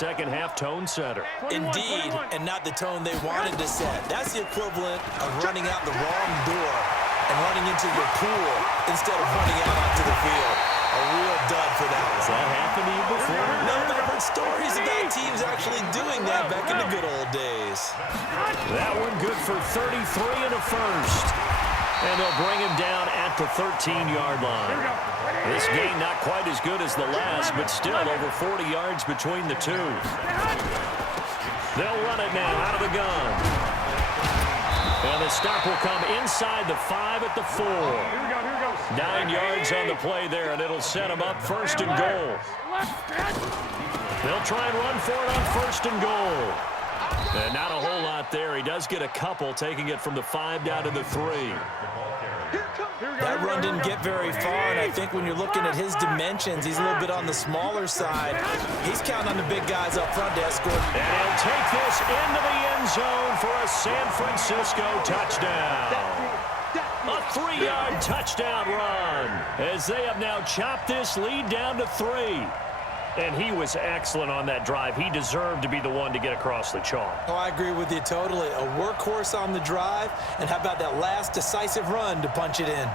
second half tone setter. Indeed, and not the tone they wanted to set. That's the equivalent of running out the wrong door and running into your pool instead of running out onto the field. A real dud for that one. Has that happened to you before? No, but I've heard stories about teams actually doing that back in the good old days. That one good for 33 and a first. And they'll bring him down at the 13-yard line. This game not quite as good as the last, but still over 40 yards between the two. They'll run it now out of the gun. And the stop will come inside the 5 at the 4. 9 yards on the play there, and it'll set them up first and goal. They'll try and run for it on first and goal. And not a whole lot there. He does get a couple, taking it from the 5 down to the 3. That run didn't get very far, and I think when you're looking at his dimensions, he's a little bit on the smaller side. He's counting on the big guys up front to escort. And he'll take this into the end zone for a San Francisco touchdown. A 3-yard touchdown run as they have now chopped this lead down to 3. And he was excellent on that drive. He deserved to be the one to get across the chalk. Oh, I agree with you totally. A workhorse on the drive, and how about that last decisive run to punch it in?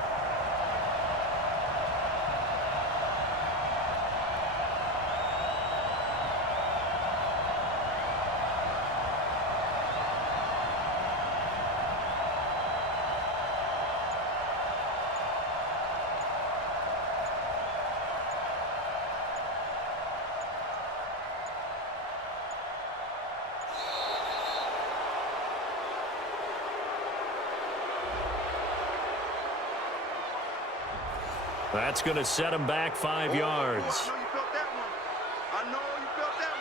That's going to set him back 5 yards. I know you felt that one. I know you felt that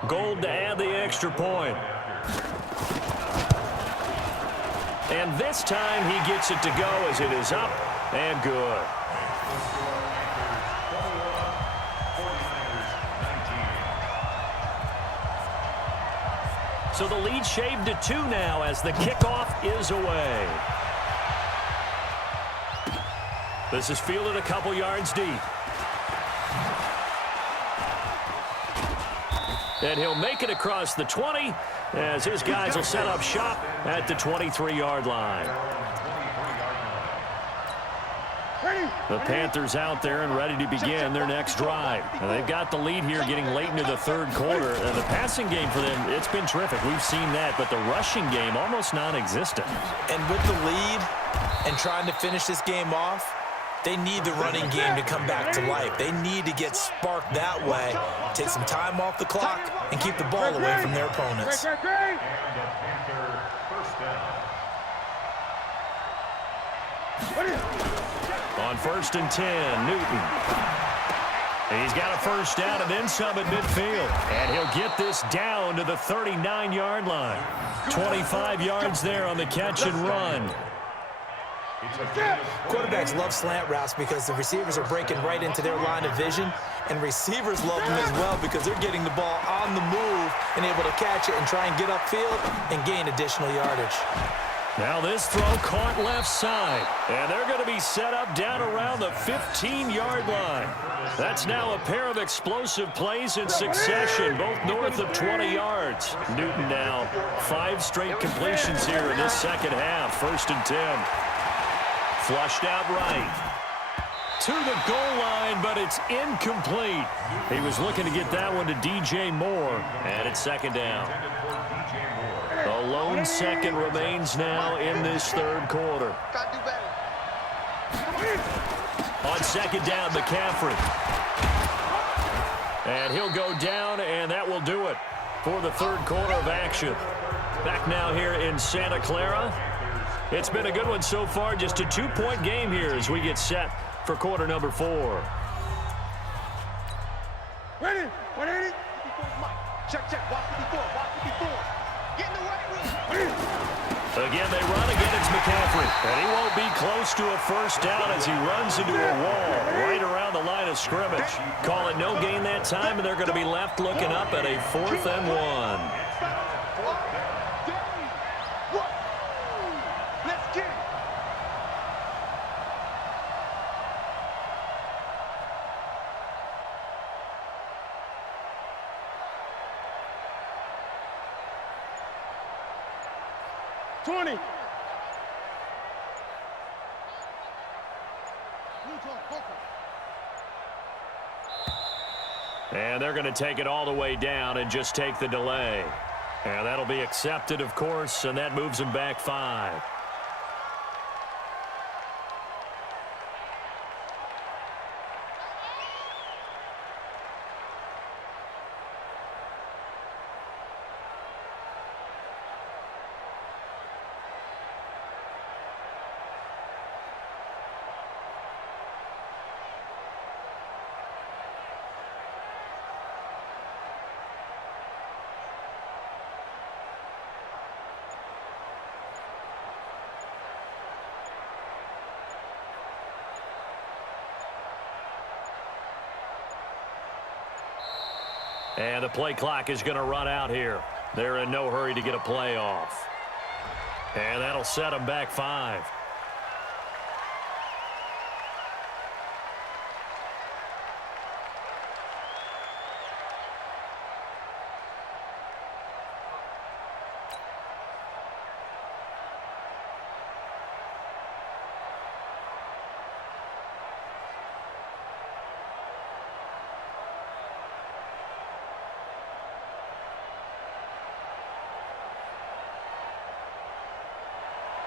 one. Gold to add the extra point. And this time he gets it to go as it is up and good. So the lead shaved to 2 now as the kickoff is away. This is fielded a couple yards deep. And he'll make it across the 20 as his guys will set up shop at the 23-yard line. The Panthers out there and ready to begin their next drive. And they've got the lead here getting late into the third quarter. And the passing game for them, it's been terrific. We've seen that, but the rushing game almost non-existent. And with the lead and trying to finish this game off, they need the running game to come back to life. They need to get sparked that way, take some time off the clock, and keep the ball away from their opponents. On 1st and 10, Newton. He's got a first down and then some at midfield. And he'll get this down to the 39-yard line. 25 yards there on the catch and run. Quarterbacks love slant routes because the receivers are breaking right into their line of vision, and receivers love them as well because they're getting the ball on the move and able to catch it and try and get upfield and gain additional yardage. Now this throw caught left side, and they're going to be set up down around the 15-yard line. That's now a pair of explosive plays in succession, both north of 20 yards. Newton now 5 straight completions here in this second half. 1st and 10. Flushed out right. To the goal line, but it's incomplete. He was looking to get that one to DJ Moore, and it's second down. A lone second remains now in this third quarter. On second down, McCaffrey. And he'll go down, and that will do it for the third quarter of action. Back now here in Santa Clara. It's been a good one so far, just a 2-point game here as we get set for quarter number 4. Ready? 180. Check, check. Watch 54. Watch 54. Get in the way. Again, they run. Again, it's McCaffrey. And he won't be close to a first down as he runs into a wall right around the line of scrimmage. Call it no gain that time, and they're going to be left looking up at a 4th and 1. Let's get it. And they're going to take it all the way down and just take the delay. And that'll be accepted, of course, and that moves them back 5. And the play clock is going to run out here. They're in no hurry to get a play off. And that'll set them back 5.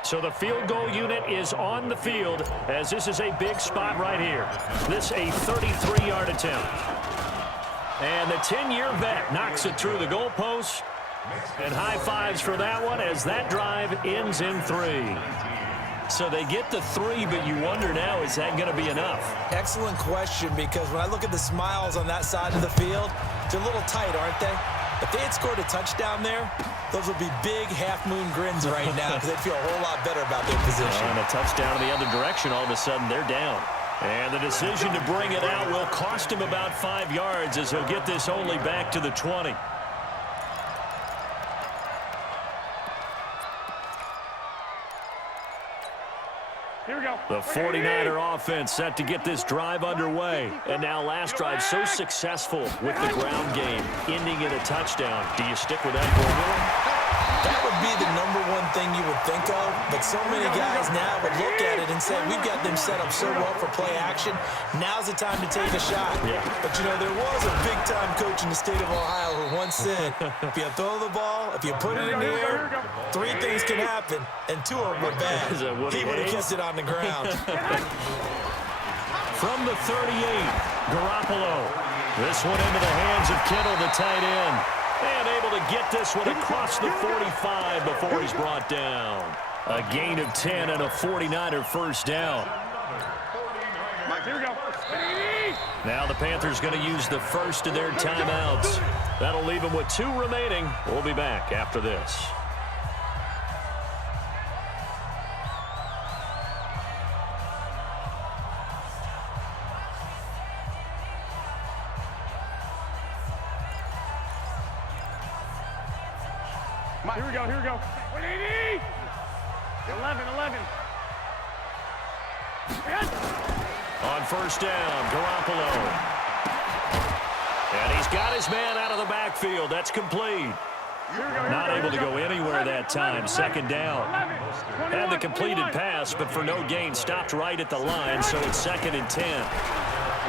So the field goal unit is on the field as this is a big spot right here. This a 33-yard attempt. And the 10-year vet knocks it through the goalpost. And high fives for that one as that drive ends in 3. So they get the 3, but you wonder now, is that going to be enough? Excellent question, because when I look at the smiles on that side of the field, they're a little tight, aren't they? If they had scored a touchdown there, those would be big half-moon grins right now because they'd feel a whole lot better about their position. And a touchdown in the other direction, all of a sudden they're down. And the decision to bring it out will cost him about 5 yards as he'll get this only back to the 20. Here we go. The 49er offense set to get this drive underway. And now last drive so successful with the ground game, ending in a touchdown. Do you stick with that formula? That would be the #1 thing you would think of, but so many guys now would look at it and say, we've got them set up so well for play action. Now's the time to take a shot. Yeah. But, you know, there was a big-time coach in the state of Ohio who once said, if you throw the ball, if you put it in the air, 3 things can happen, and 2 of them are bad. He would have kept it on the ground. From the 38, Garoppolo. This one into the hands of Kittle, the tight end. And able to get this one across the 45 before he's brought down. A gain of 10 and a 49er first down. Here we go. Now the Panthers going to use the first of their timeouts. That'll leave them with 2 remaining. We'll be back after this. Here we go, here we go. 11. On first down, Garoppolo. And he's got his man out of the backfield. That's complete. Not able to go anywhere that time. Second down. Had the completed pass, but for no gain. Stopped right at the line, so it's 2nd and 10.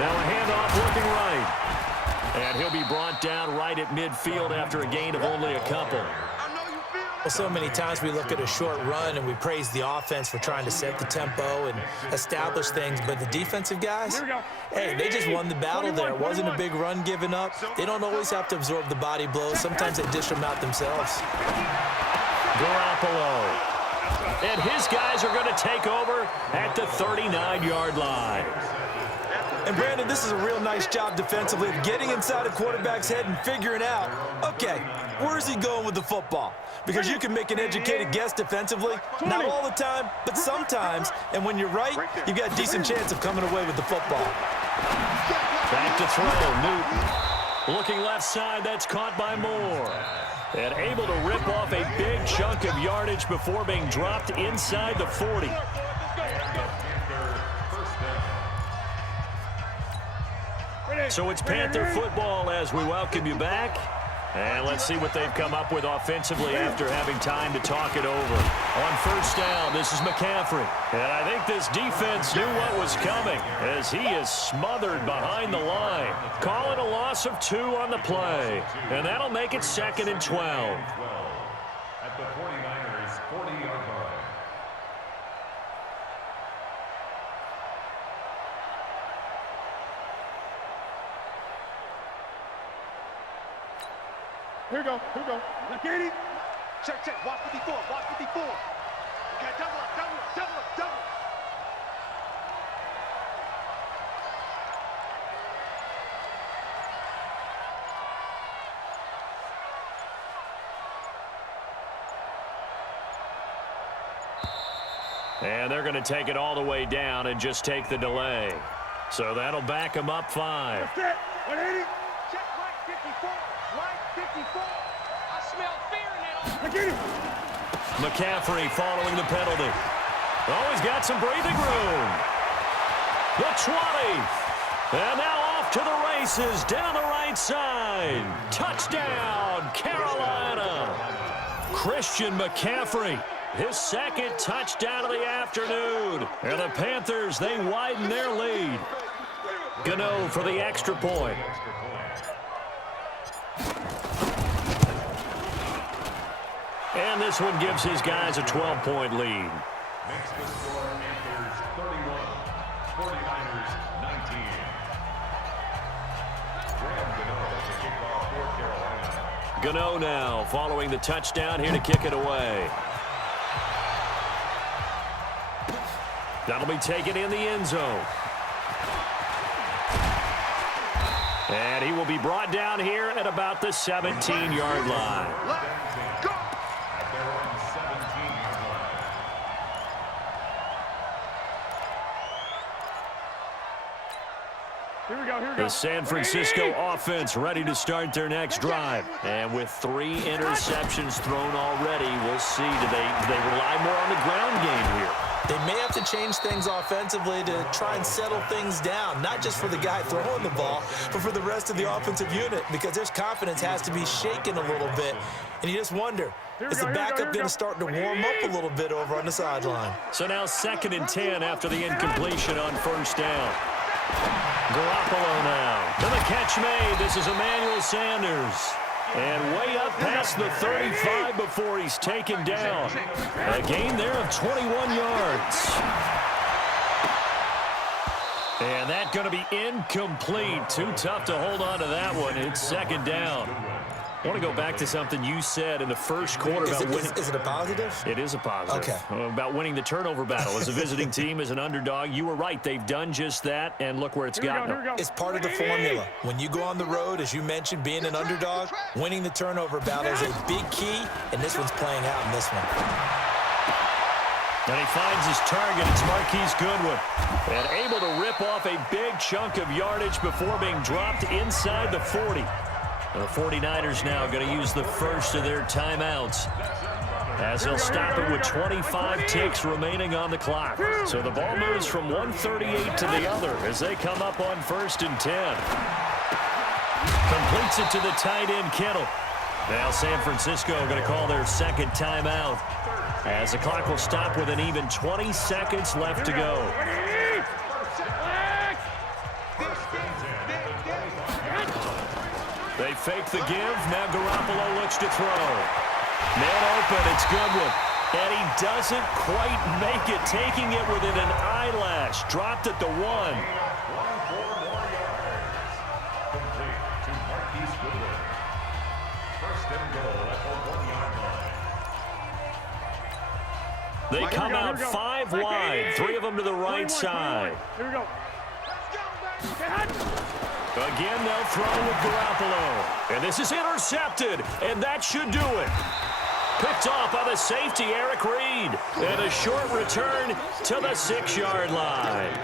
Now a handoff looking right. And he'll be brought down right at midfield after a gain of only a couple. Well, so many times we look at a short run and we praise the offense for trying to set the tempo and establish things, but the defensive guys, hey, they just won the battle there. It wasn't a big run given up. They don't always have to absorb the body blows. Sometimes they dish them out themselves. Garoppolo. And his guys are going to take over at the 39-yard line. And Brandon, this is a real nice job defensively of getting inside a quarterback's head and figuring out, okay, where's he going with the football? Because you can make an educated guess defensively, not all the time, but sometimes. And when you're right, you've got a decent chance of coming away with the football. Back to throw, Newton. Looking left side, that's caught by Moore. And able to rip off a big chunk of yardage before being dropped inside the 40. So it's Panther football as we welcome you back. And let's see what they've come up with offensively after having time to talk it over. On first down, this is McCaffrey. And I think this defense knew what was coming as he is smothered behind the line. Call it a loss of 2 on the play. And that'll make it 2nd and 12. At the 49ers' 40-yard line. Here we go. Here we go. Look at it. Check, check. Watch 54. Watch 54. Okay, double up, double up, double up, double up. And they're going to take it all the way down and just take the delay. So that'll back them up 5. That's it. 180. Check, right 54. Right 54. I smell fear now. Look at it. McCaffrey following the penalty. Oh, he's got some breathing room. The 20. And now off to the races down the right side. Touchdown, Carolina. Christian McCaffrey. His 2nd touchdown of the afternoon. And the Panthers, they widen their lead. Gano for the extra point. And this one gives his guys a 12-point lead. Makes the score Panthers 31, 49ers 19. Graham Gano to kick off for Carolina. Gano now following the touchdown here to kick it away. That'll be taken in the end zone. And he will be brought down here at about the 17-yard line. Let's go. At their own 17-yard line. Here we go. Here we go. The San Francisco offense ready to start their next drive. And with 3 interceptions thrown already, we'll see. Do they rely more on the ground game here? They may have to change things offensively to try and settle things down, not just for the guy throwing the ball, but for the rest of the offensive unit, because their confidence has to be shaken a little bit. And you just wonder, is the backup going to start to warm up a little bit over on the sideline? So now 2nd and 10 after the incompletion on first down. Garoppolo now. To the catch made. This is Emmanuel Sanders. And way up past the 35 before he's taken down. A gain there of 21 yards. And that's going to be incomplete. Too tough to hold on to that one. It's 2nd down. I want to go back to something you said in the first quarter about winning. Is it a positive? It is a positive. Okay. About winning the turnover battle as a visiting team, as an underdog. You were right. They've done just that, and look where it's gotten them. It's part of the formula. When you go on the road, as you mentioned, being an underdog, winning the turnover battle is a big key, and this one's playing out in this one. And he finds his target. It's Marquise Goodwin. And able to rip off a big chunk of yardage before being dropped inside the 40. The 49ers now going to use the first of their timeouts as they'll stop it with 25 ticks remaining on the clock. So the ball moves from 138 to the other as they come up on 1st and 10. Completes it to the tight end, Kittle. Now San Francisco going to call their 2nd timeout as the clock will stop with an even 20 seconds left to go. They fake the give. Now Garoppolo looks to throw. Man open. It's Goodwin. And he doesn't quite make it, taking it within an eyelash. Dropped at the 1. Complete to Marquise Goodwin. 1st and goal at the 1-yard line. They come out 5 wide. 3 of them to the right side. Here we go. Let's go, baby. Again, they'll throw with Garoppolo. And this is intercepted, and that should do it. Picked off by the safety, Eric Reed. And a short return to the 6-yard line.